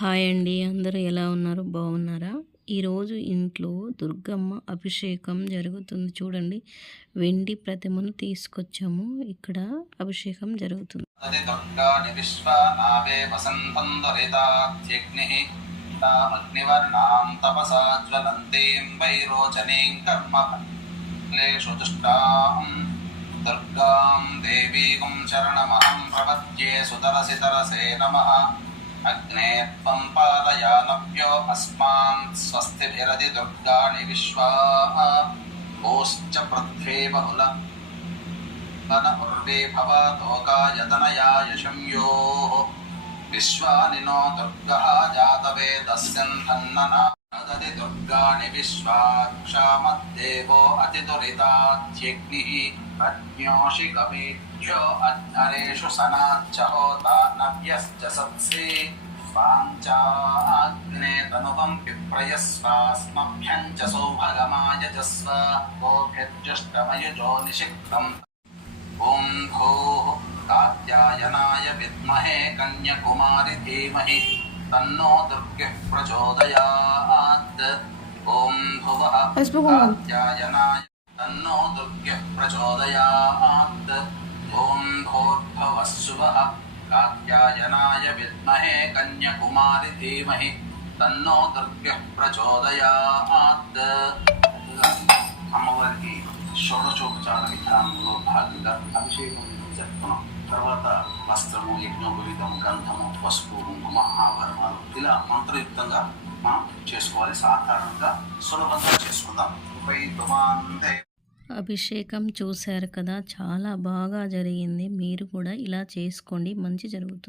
Hi అండి. అందరూ ఎలా ఉన్నారు? బాగున్నారా? ఈరోజు ఇంట్లో దుర్గమ్మ అభిషేకం జరుగుతుంది చూడండి. వెండి ప్రతిమను తీసుకొచ్చాము. ఇక్కడ అభిషేకం జరుగుతుంది. దుర్గాం దేవీం శరణమహం ప్రపద్యే సుతరసితరసే నమః అగ్నే త్వం పాదయానభ్యో అస్మాన్ స్వస్తిభిరది దుర్గాణి విశ్వా ఓశ్చ పృథ్వీ బహుళ వన ఉర్వే భవతోకాయతనయాయ శంయోః విశ్వానినో దుర్గః జాతవేదస్యంధన్ననా దది దుర్గాణి విశ్వాక్షామద్దేవో అతిదురితాత్యగ్నిః అజ్ఞోషి గమేభ్యో అధ్నరేషు సనాచ్చహోతా నవ్యశ్చ సత్సే పాంచాగ్నే తనువం విప్రయస్వాస్మభ్యం చ సౌభగమాయజస్వ గోభిర్జష్టమయుజో నిషిక్తం ఓం భూః కాత్యాయనాయ విద్మహే కన్యకుమారి ధీమహి తన్నో దుర్గః ప్రచోదయాత్ ఓం భువః కాత్యాయనాయ తన్నో దుర్గః ప్రచోదయాత్ ఓం భూర్భువః శువః కాత్యాయనాయ విద్మహే కన్యకుమారి ధీమహి తన్నో దుర్గః ప్రచోదయాత్. అమ్మవారికి షోడశోపచార విధానంలో భాగంగా అభిషేకం జరుపుకున్నాం. తర్వాత వస్త్రము, యజ్ఞోపవీతం, గంధము, పసుపు, కుంకుమ, ఆభరణాలు ఇలా మంత్రయుక్తంగా మనం చేసుకోవాలి. సాధారణంగా సులభంగా చేసుకుందాం. అభిషేకం చూశారు కదా, చాలా బాగా జరిగింది. మీరు కూడా ఇలా చేసుకోండి, మంచి జరుగుతుంది.